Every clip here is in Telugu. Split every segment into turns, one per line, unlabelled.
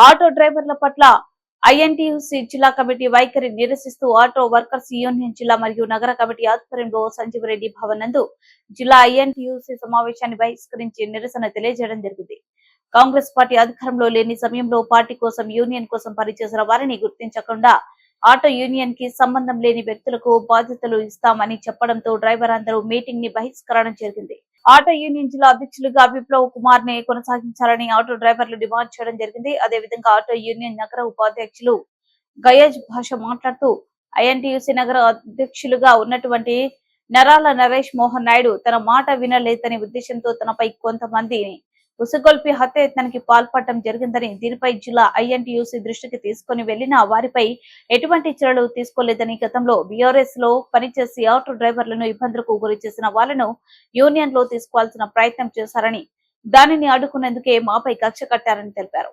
ఆటో డ్రైవర్ల పట్ల ఐఎన్టీయూసీ జిల్లా కమిటీ వైఖరి నిరసిస్తూ ఆటో వర్కర్స్ యూనియన్ జిల్లా మరియు నగర కమిటీ ఆధ్వర్యంలో సంజీవరెడ్డి భవన్ నందు జిల్లా ఐఎన్టీయూసీ సమావేశాన్ని బహిష్కరించి నిరసన తెలియజేయడం జరిగింది. కాంగ్రెస్ పార్టీ అధికారంలో లేని సమయంలో పార్టీ కోసం యూనియన్ కోసం పనిచేసిన వారిని గుర్తించకుండా ఆటో యూనియన్కి సంబంధం లేని వ్యక్తులకు బాధ్యతలు ఇస్తామని చెప్పడంతో డ్రైవర్ అందరూ మీటింగ్ని బహిష్కరణం జరిగింది. ఆటో యూనియన్ జిల్లా అధ్యక్షులుగా విప్లవ్ కుమార్ని కొనసాగించాలని ఆటో డ్రైవర్లు డిమాండ్ చేయడం జరిగింది. అదేవిధంగా ఆటో యూనియన్ నగర ఉపాధ్యక్షులు గయేజ్ భాష మాట్లాడుతూ ఐఎన్టీయూసీ నగర అధ్యక్షులుగా ఉన్నటువంటి నరాల నరేష్ మోహన్ నాయుడు తన మాట వినలేదని ఉద్దేశంతో తనపై కొంతమందిని ఉసుగొల్పి హత్యయత్నానికి పాల్పడటం జరిగిందని దీనిపై జిల్లా ఐఎన్టీయూసీ దృష్టికి తీసుకుని వెళ్ళిన వారిపై ఎటువంటి చర్యలు తీసుకోలేదని గతంలో బీఆర్ఎస్లో పనిచేసి ఆటో డ్రైవర్లను ఇబ్బందులకు గురి చేసిన వాళ్ళను యూనియన్లో తీసుకోవాల్సిన ప్రయత్నం చేశారని దానిని అడ్డుకునేందుకే మాపై కక్ష కట్టారని తెలిపారు.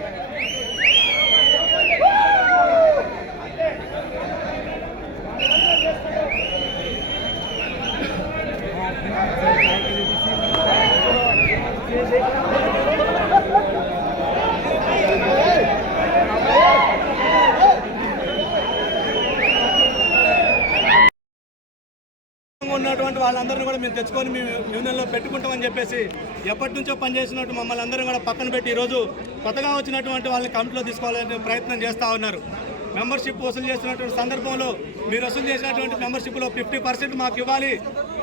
ఉన్నటువంటి వాళ్ళందరినీ కూడా మేము తెచ్చుకొని మేము యూనియన్లో పెట్టుకుంటామని చెప్పేసి ఎప్పటి నుంచో పనిచేసినట్టు మమ్మల్ని అందరం కూడా పక్కన పెట్టి ఈరోజు కొత్తగా వచ్చినటువంటి వాళ్ళని కమిటీలో తీసుకోవాలనే ప్రయత్నం చేస్తూ ఉన్నారు. మెంబర్షిప్ వసూలు చేస్తున్నటువంటి సందర్భంలో మీరు వసూలు చేసినటువంటి మెంబర్షిప్లో ఫిఫ్టీ పర్సెంట్ మాకు ఇవ్వాలి.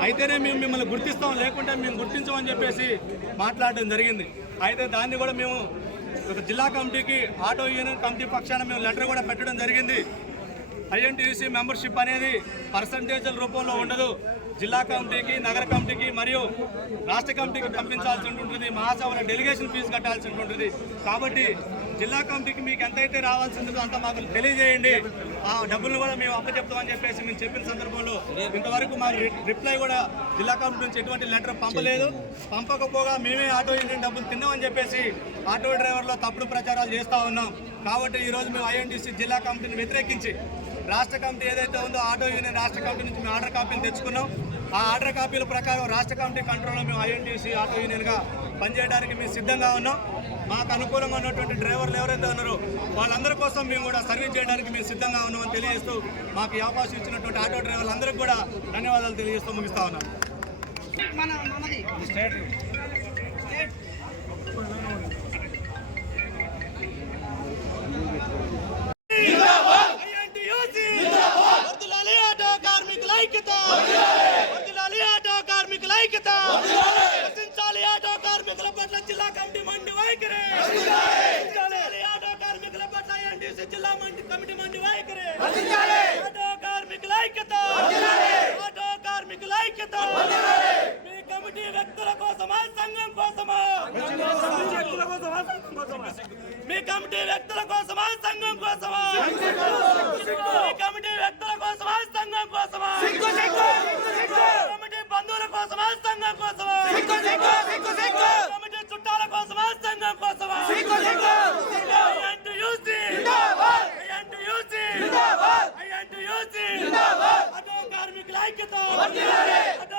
అయితేనే మేము మిమ్మల్ని గుర్తిస్తాం లేకుంటే మేము గుర్తించమని చెప్పేసి మాట్లాడడం జరిగింది. అయితే దాన్ని కూడా మేము ఒక జిల్లా కమిటీకి ఆటో యూనియన్ కమిటీ పక్షాన మేము లెటర్ కూడా పెట్టడం జరిగింది. ఐఎన్టీయూసీ మెంబర్షిప్ అనేది పర్సంటేజ్ల రూపంలో ఉండదు. జిల్లా కమిటీకి నగర కమిటీకి మరియు రాష్ట్ర కమిటీకి పంపించాల్సి ఉంటుంది మహాసభలో డెలిగేషన్ ఫీజు కట్టాల్సి ఉంటుంది కాబట్టి జిల్లా కమిటీకి మీకు ఎంతైతే రావాల్సిందో అంత మాకు తెలియజేయండి. ఆ డబ్బులు కూడా మేము అప్పచెప్తామని చెప్పేసి మేము చెప్పిన సందర్భంలో ఇంతవరకు మాకు రిప్లై కూడా జిల్లా కమిటీ నుంచి ఎటువంటి లెటర్ పంపలేదు. పంపకపోగా మేమే ఆటో యూనియన్ డబ్బులు తిన్నామని చెప్పేసి ఆటో డ్రైవర్లో తప్పుడు ప్రచారాలు చేస్తూ ఉన్నాం. కాబట్టి ఈరోజు మేము ఐఎన్టీసీ జిల్లా కమిటీని వ్యతిరేకించి రాష్ట్ర కమిటీ ఏదైతే ఉందో ఆటో యూనియన్ రాష్ట్ర కమిటీ నుంచి మేము ఆర్డర్ కాపీని తెచ్చుకున్నాం. ఆ ఆర్డర్ కాపీల ప్రకారం రాష్ట్ర కమిటీ కంట్రోల్లో మేము ఐఎన్టీసీ ఆటో యూనియన్గా పనిచేయడానికి మేము సిద్ధంగా ఉన్నాం. మాకు అనుకూలంగా ఉన్నటువంటి డ్రైవర్లు ఎవరైతే ఉన్నారో వాళ్ళందరి కోసం మేము కూడా సర్వీస్ చేయడానికి మేము సిద్ధంగా ఉన్నామని తెలియజేస్తూ మాకు ఈ అవకాశం ఇచ్చినటువంటి ఆటో డ్రైవర్లందరికీ కూడా ధన్యవాదాలు తెలియజేస్తూ ముగిస్తా ఉన్నాం.
జిల్లా కమిటీ మండి వైఖరి. ఆటో కార్మికుల పట్ల ఎన్డీసీ జిల్లా మండి కమిటీ మండి వైఖరి. ఆటో కార్మికుల ఐక్యత. ఆటో కార్మికుల ఐక్యత. మీ కమిటీ వ్యక్తుల కోసమా సంఘం కోసమా? మీ కమిటీ వ్యక్తుల కోసమా సంఘం కోసమా? ఈ కమిటీ వ్యక్తుల కోసమా సంఘం కోసమా? కమిటీ బంధువుల కోసమా సంఘం కోసమా? సంఘం కోసమా? కార్మికుల ఐక్యత.